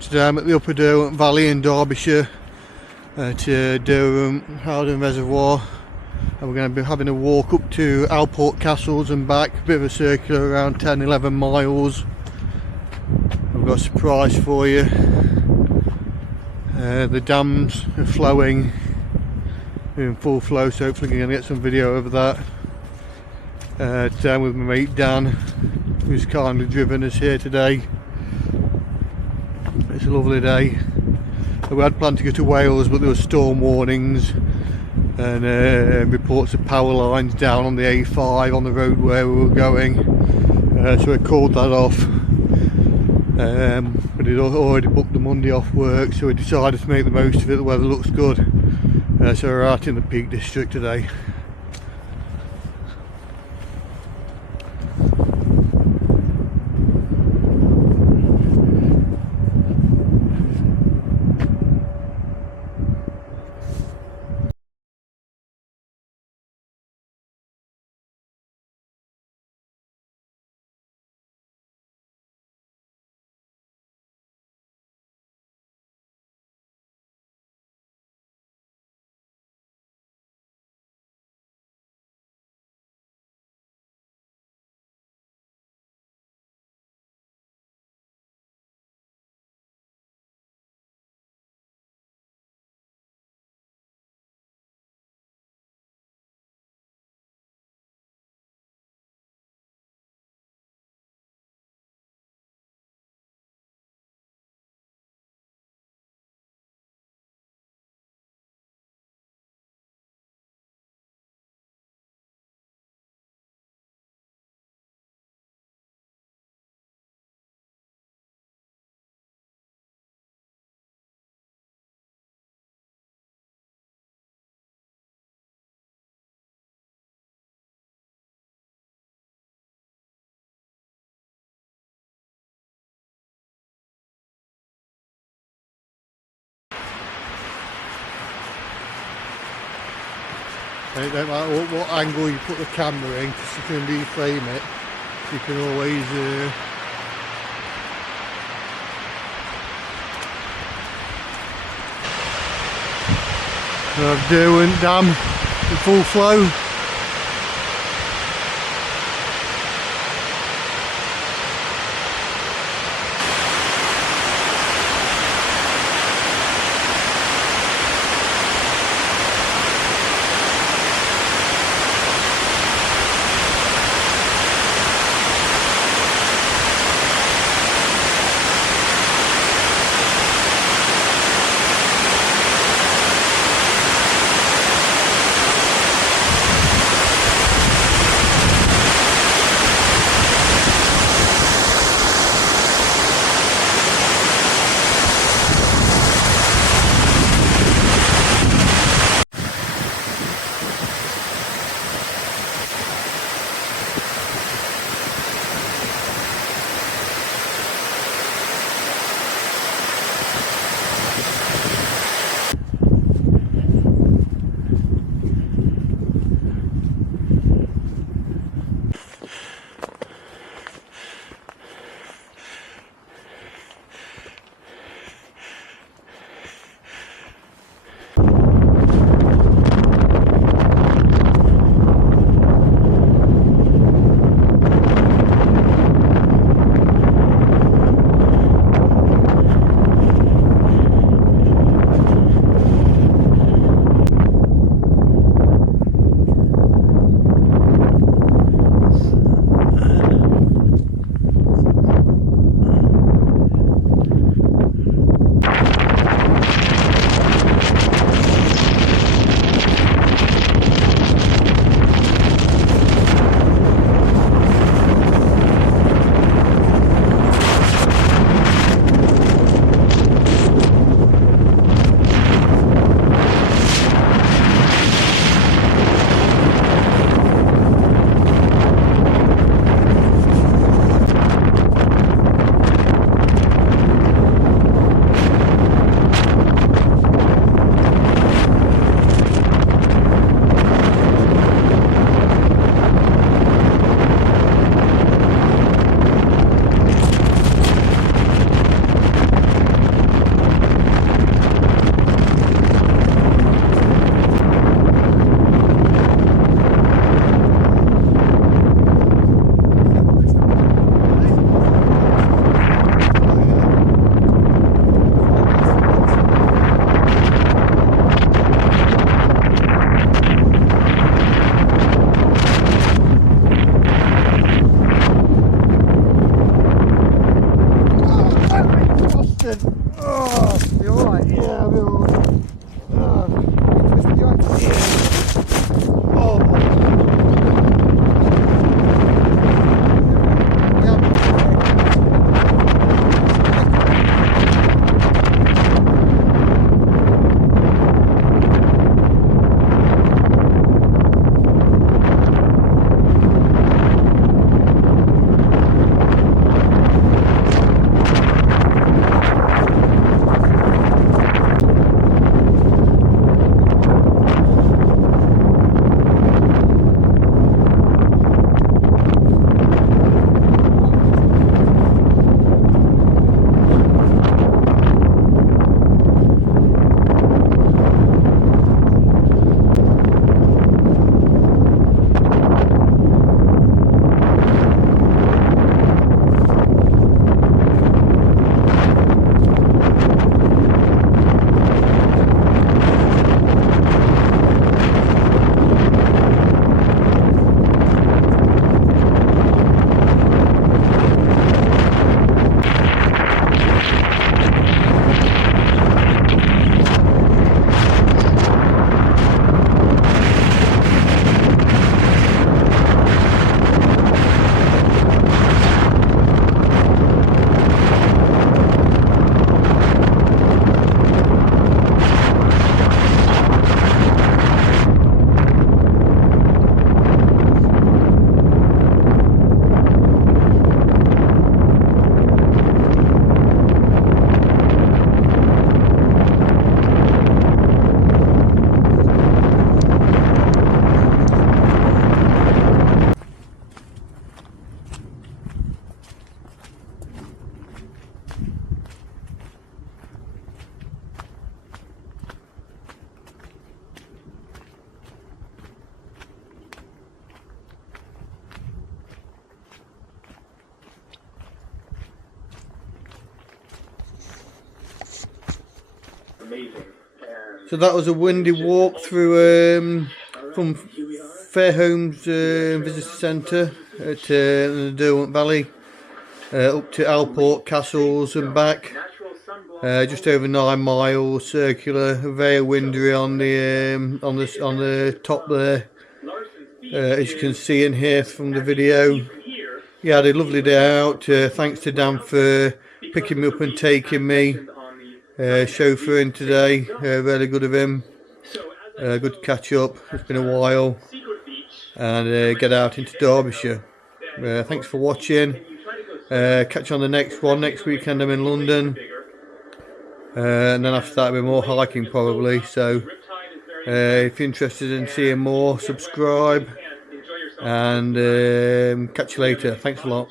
Today I'm at the Upper Derwent Valley in Derbyshire at Derwent Howden Reservoir, and we're going to be having a walk up to Alport Castles and back, a bit of a circular around 10-11 miles. I've got a surprise for you. The dams are flowing in full flow, so hopefully I'm going to get some video of that. Down with my mate Dan, who's kindly driven us here today. It's a lovely day. We had planned to go to Wales, but there were storm warnings and reports of power lines down on the A5 on the road where we were going, so we called that off. But he'd already booked the Monday off work, so we decided to make the most of it. The weather looks good, so we're out in the Peak District today. It don't matter what angle you put the camera in, because you can reframe it. You can always Derwent Dam in full flow. listen. Oh, You alright? yeah, I'm alright. You twisted your ankle? Oh. So that was a windy walk through from Fairholmes Visitor Centre at the Derwent Valley up to Alport Castles and back. Just over 9 miles circular, very windy on the top there, as you can see and hear from the video. Yeah, I had a lovely day out. Thanks to Dan for picking me up and taking me. Chauffeuring today, really good of him. Good to catch up, it's been a while, and get out into Derbyshire. Thanks for watching. Catch you on the next one. Next weekend I'm in London, and then after that I'll be more hiking probably. So if you're interested in seeing more, subscribe, and catch you later. Thanks a lot.